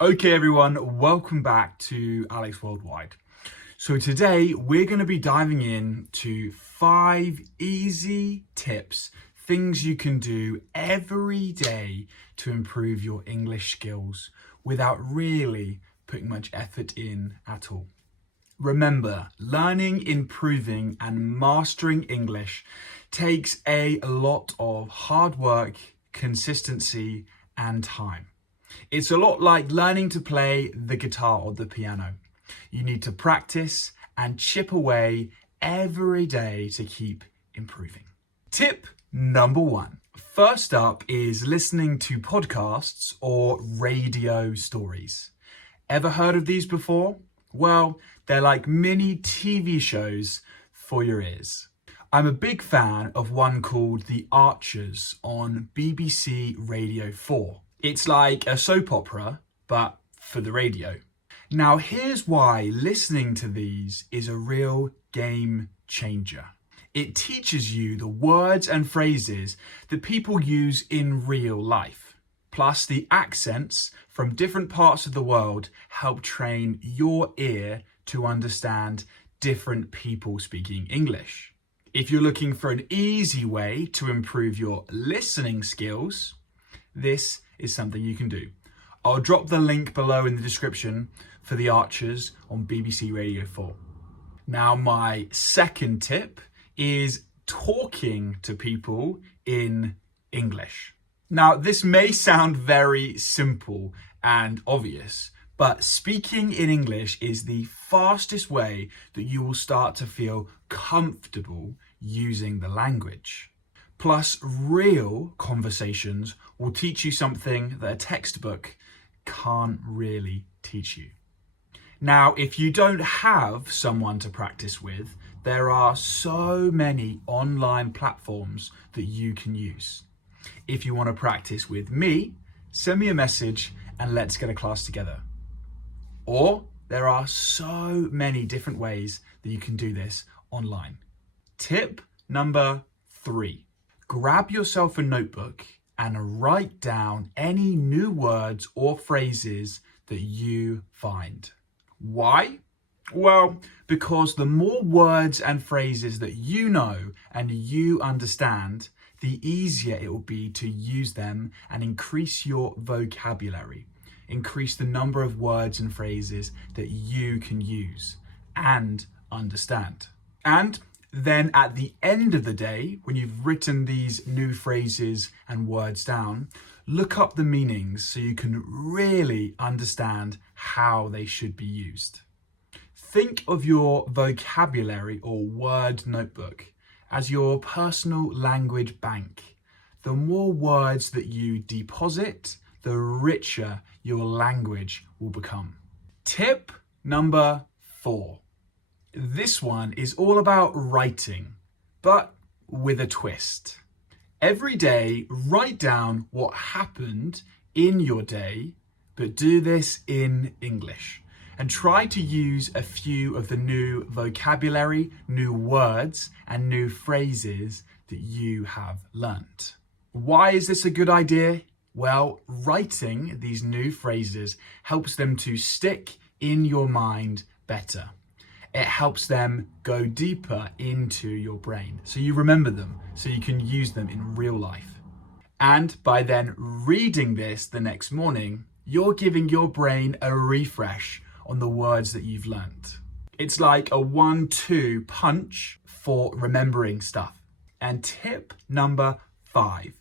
Okay, everyone, welcome back to Alex Worldwide. So today we're going to be diving into 5 easy tips, things you can do every day to improve your English skills without really putting much effort in at all. Remember, learning, improving, and mastering English takes a lot of hard work, consistency, and time. It's a lot like learning to play the guitar or the piano. You need to practice and chip away every day to keep improving. Tip number 1. First up is listening to podcasts or radio stories. Ever heard of these before? Well, they're like mini TV shows for your ears. I'm a big fan of one called The Archers on BBC Radio 4. It's like a soap opera, but for the radio. Now, here's why listening to these is a real game changer. It teaches you the words and phrases that people use in real life. Plus, the accents from different parts of the world help train your ear to understand different people speaking English. If you're looking for an easy way to improve your listening skills, this is something you can do. I'll drop the link below in the description for The Archers on BBC Radio 4. Now, my second tip is talking to people in English. Now, this may sound very simple and obvious, but speaking in English is the fastest way that you will start to feel comfortable using the language. Plus, real conversations will teach you something that a textbook can't really teach you. Now, if you don't have someone to practice with, there are so many online platforms that you can use. If you want to practice with me, send me a message and let's get a class together. Or there are so many different ways that you can do this online. Tip number 3. Grab yourself a notebook and write down any new words or phrases that you find. Why? Well, because the more words and phrases that you know and you understand, the easier it will be to use them and increase your vocabulary. Increase the number of words and phrases that you can use and understand. And then at the end of the day, when you've written these new phrases and words down, look up the meanings so you can really understand how they should be used. Think of your vocabulary or word notebook as your personal language bank. The more words that you deposit, the richer your language will become. Tip number 4. This one is all about writing, but with a twist. Every day, write down what happened in your day, but do this in English. And try to use a few of the new vocabulary, new words, and new phrases that you have learnt. Why is this a good idea? Well, writing these new phrases helps them to stick in your mind better. It helps them go deeper into your brain, so you remember them, so you can use them in real life. And by then reading this the next morning, you're giving your brain a refresh on the words that you've learnt. It's like a 1-2 punch for remembering stuff. And tip number 5,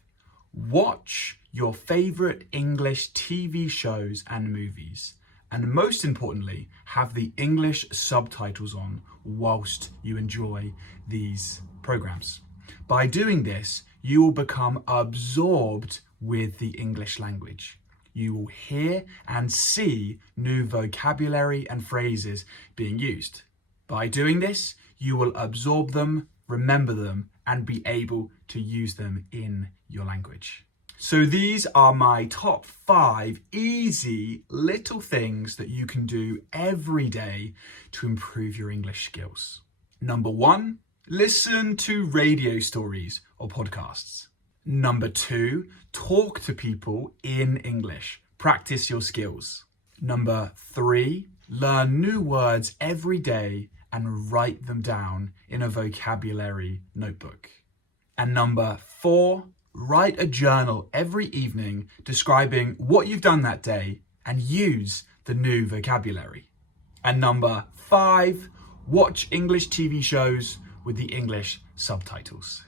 watch your favorite English TV shows and movies. And most importantly, have the English subtitles on whilst you enjoy these programs. By doing this, you will become absorbed with the English language. You will hear and see new vocabulary and phrases being used. By doing this, you will absorb them, remember them, and be able to use them in your language. So these are my top 5 easy little things that you can do every day to improve your English skills. Number 1, listen to radio stories or podcasts. Number 2, talk to people in English. Practice your skills. Number 3, learn new words every day and write them down in a vocabulary notebook. And number 4, write a journal every evening describing what you've done that day and use the new vocabulary. And number 5, watch English TV shows with the English subtitles.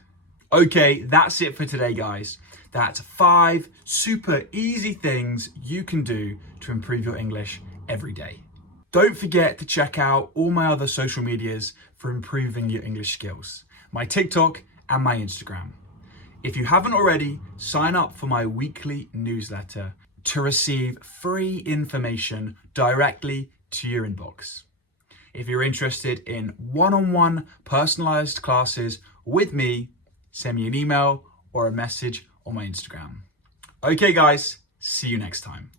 Okay, that's it for today, guys. That's 5 super easy things you can do to improve your English every day. Don't forget to check out all my other social medias for improving your English skills, my TikTok and my Instagram. If you haven't already, sign up for my weekly newsletter to receive free information directly to your inbox. If you're interested in one-on-one personalized classes with me, send me an email or a message on my Instagram. Okay, guys, see you next time.